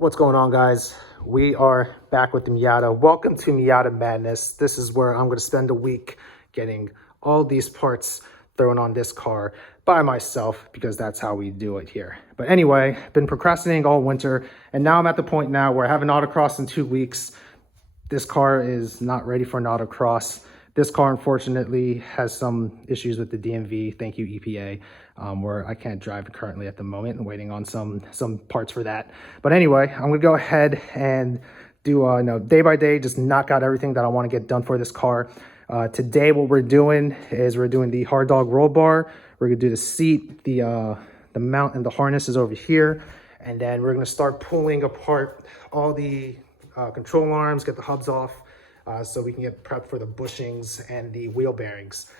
What's going on, guys? We are back with the Miata. Welcome to Miata Madness. This is where I'm going to spend a week getting all these parts thrown on this car by myself, because that's how we do it here. But anyway, been procrastinating all winter, and now I'm at the point now where I have an autocross in 2 weeks. This car is not ready for an autocross. This car, unfortunately, has some issues with the DMV. Thank you, EPA, where I can't drive currently at the moment. I'm waiting on some parts for that. But anyway, I'm going to go ahead and do day by day, just knock out everything that I want to get done for this car. Today, what we're doing is we're doing the hard dog roll bar. We're going to do the seat, the mount, and the harness is over here. And then we're going to start pulling apart all the control arms, get the hubs off, so we can get prepped for the bushings and the wheel bearings.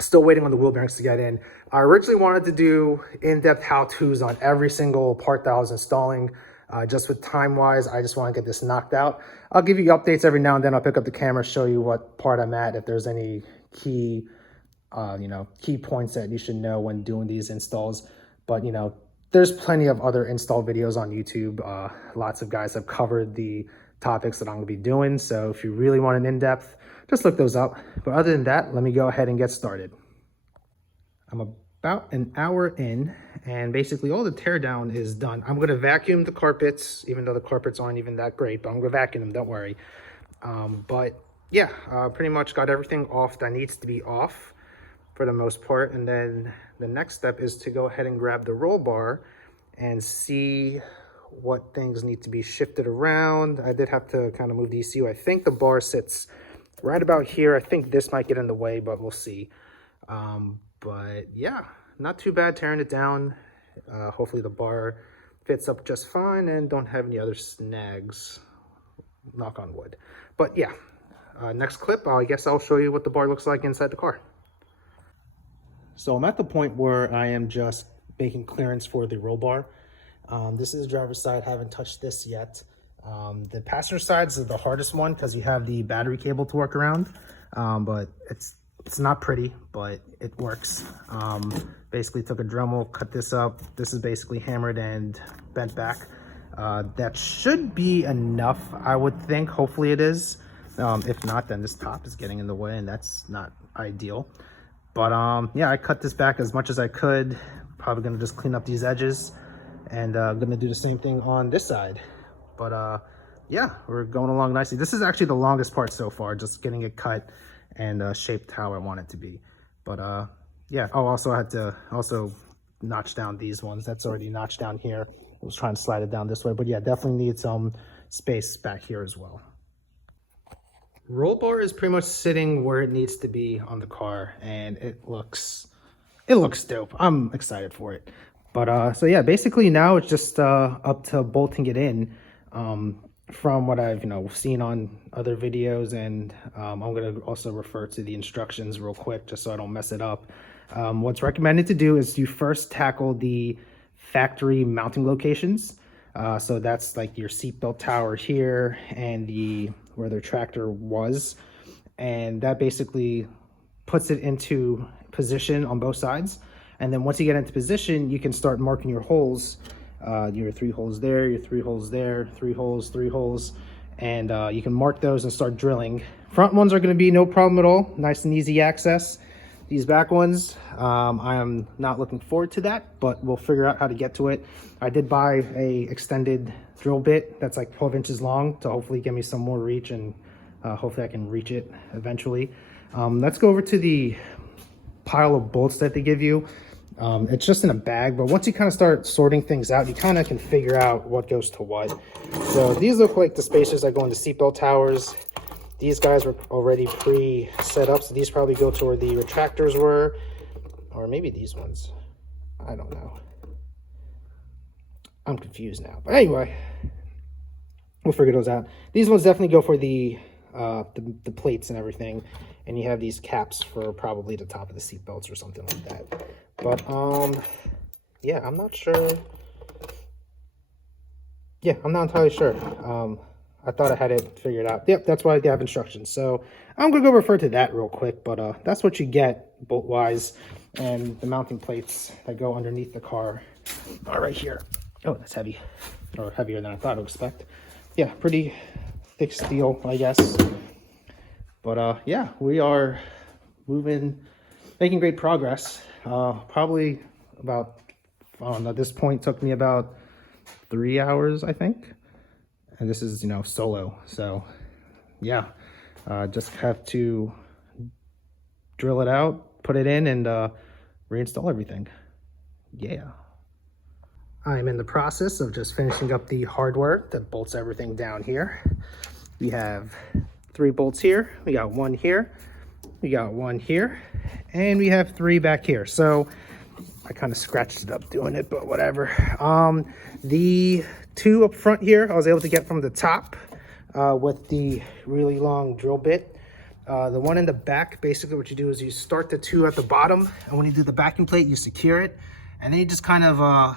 Still waiting on the wheel bearings to get in. I originally wanted to do in-depth how-tos on every single part that I was installing. Just with time-wise, I just want to get this knocked out. I'll give you updates every now and then. I'll pick up the camera, show you what part I'm at, if there's any key points that you should know when doing these installs. But, there's plenty of other install videos on YouTube. Lots of guys have covered the topics that I'm going to be doing. So if you really want an in-depth, just look those up. But other than that, let me go ahead and get started. I'm about an hour in, and basically all the teardown is done. I'm going to vacuum the carpets, even though the carpets aren't even that great, but I'm going to vacuum them, don't worry. But yeah, pretty much got everything off that needs to be off for the most part. And then the next step is to go ahead and grab the roll bar and see what things need to be shifted around. I did have to kind of move the ECU. I think the bar sits right about here. I think this might get in the way, but we'll see. But yeah, not too bad tearing it down. Hopefully the bar fits up just fine and don't have any other snags, knock on wood. But yeah, next clip, I guess I'll show you what the bar looks like inside the car. So I'm at the point where I am just making clearance for the roll bar. This is the driver's side, haven't touched this yet. The passenger side is the hardest one because you have the battery cable to work around, but it's not pretty, but it works. Basically took a Dremel, cut this up. This is basically hammered and bent back. That should be enough, I would think. Hopefully it is. If not, then this top is getting in the way, and that's not ideal. But yeah, I cut this back as much as I could. Probably gonna just clean up these edges, and gonna do the same thing on this side. But yeah, we're going along nicely. This is actually the longest part so far, just getting it cut and shaped how I want it to be. But yeah, also I had to notch down these ones. That's already notched down here. I was trying to slide it down this way, but yeah, definitely need some space back here as well. Roll bar is pretty much sitting where it needs to be on the car, and it looks dope. I'm excited for it. But so yeah, basically now it's just up to bolting it in. From what I've seen on other videos, and I'm going to also refer to the instructions real quick just so I don't mess it up. What's recommended to do is you first tackle the factory mounting locations. So that's like your seatbelt tower here and where their tractor was, and that basically puts it into position on both sides. And then once you get into position, you can start marking your holes. Your 3 holes there, your 3 holes there, 3 holes, 3 holes, and you can mark those and start drilling. Front ones are going to be no problem at all, nice and easy access. These back ones, I am not looking forward to that, but we'll figure out how to get to it. I did buy a extended drill bit that's like 12 inches long to hopefully give me some more reach, and hopefully I can reach it eventually. Let's go over to the pile of bolts that they give you. It's just in a bag, but once you kind of start sorting things out, you kind of can figure out what goes to what. So these look like the spacers that go into seatbelt towers. These guys were already pre-set up, so these probably go to where the retractors were, or maybe these ones. I don't know. I'm confused now, but anyway, we'll figure those out. These ones definitely go for the plates and everything, and you have these caps for probably the top of the seat belts or something like that. But yeah, I'm not sure. Yeah, I'm not entirely sure. I thought I had it figured out. Yep, that's why they have instructions. So I'm gonna go refer to that real quick, but that's what you get bolt wise, and the mounting plates that go underneath the car are right here. Oh, that's heavy, or heavier than I thought I would expect. Yeah, pretty thick steel, I guess. But yeah, we are making great progress. Probably about, I don't know, at this point took me about 3 hours, I think. And this is, solo. So yeah, just have to drill it out, put it in, and reinstall everything. Yeah. I'm in the process of just finishing up the hardware that bolts everything down here. We have 3 bolts here. We got 1 here. We got 1 here. And we have 3 back here. So I kind of scratched it up doing it, but whatever. The 2 up front here, I was able to get from the top with the really long drill bit. The one in the back, basically what you do is you start the 2 at the bottom, and when you do the backing plate, you secure it, and then you just kind of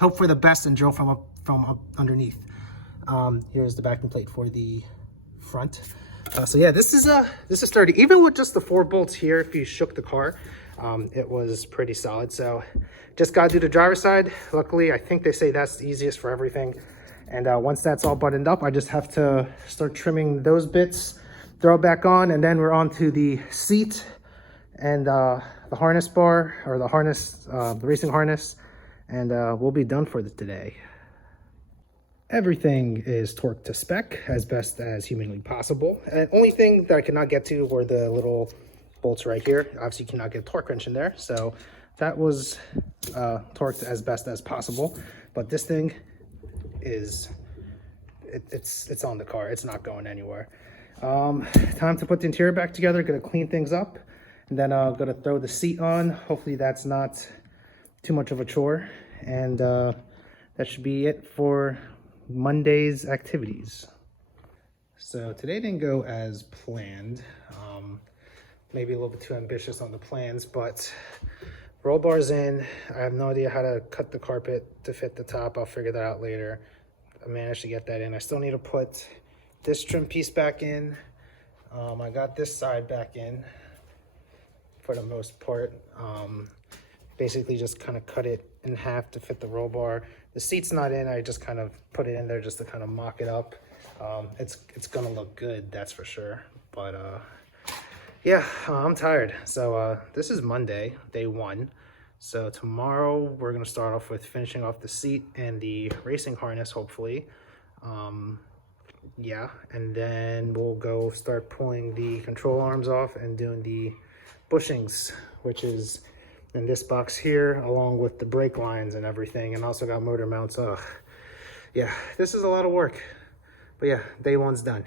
hope for the best and drill from up underneath. Here's the backing plate for the front. So yeah, this is sturdy. Even with just the 4 bolts here, if you shook the car, it was pretty solid. So just got to do the driver's side. Luckily, I think they say that's the easiest for everything. And once that's all buttoned up, I just have to start trimming those bits, throw it back on, and then we're on to the seat and the harness bar, or the harness, the racing harness, and we'll be done for today. Everything is torqued to spec as best as humanly possible. And only thing that I could not get to were the little bolts right here. Obviously, you cannot get a torque wrench in there, so that was torqued as best as possible. But this thing is, it's on the car. It's not going anywhere. Time to put the interior back together. Gonna clean things up, and then I'm gonna throw the seat on. Hopefully, that's not too much of a chore, and that should be it for Monday's activities. So today didn't go as planned. Maybe a little bit too ambitious on the plans, but roll bars in. I have no idea how to cut the carpet to fit the top. I'll figure that out later. I managed to get that in. I still need to put this trim piece back in. I got this side back in for the most part. Basically just kind of cut it in half to fit the roll bar. The seat's not in. I just kind of put it in there just to kind of mock it up. It's gonna look good, that's for sure. But yeah, I'm tired. So this is Monday, day 1. So tomorrow we're gonna start off with finishing off the seat and the racing harness, hopefully. Yeah, and then we'll go start pulling the control arms off and doing the bushings, which is in this box here, along with the brake lines and everything, and also got motor mounts. Yeah, this is a lot of work, but yeah, day 1's done.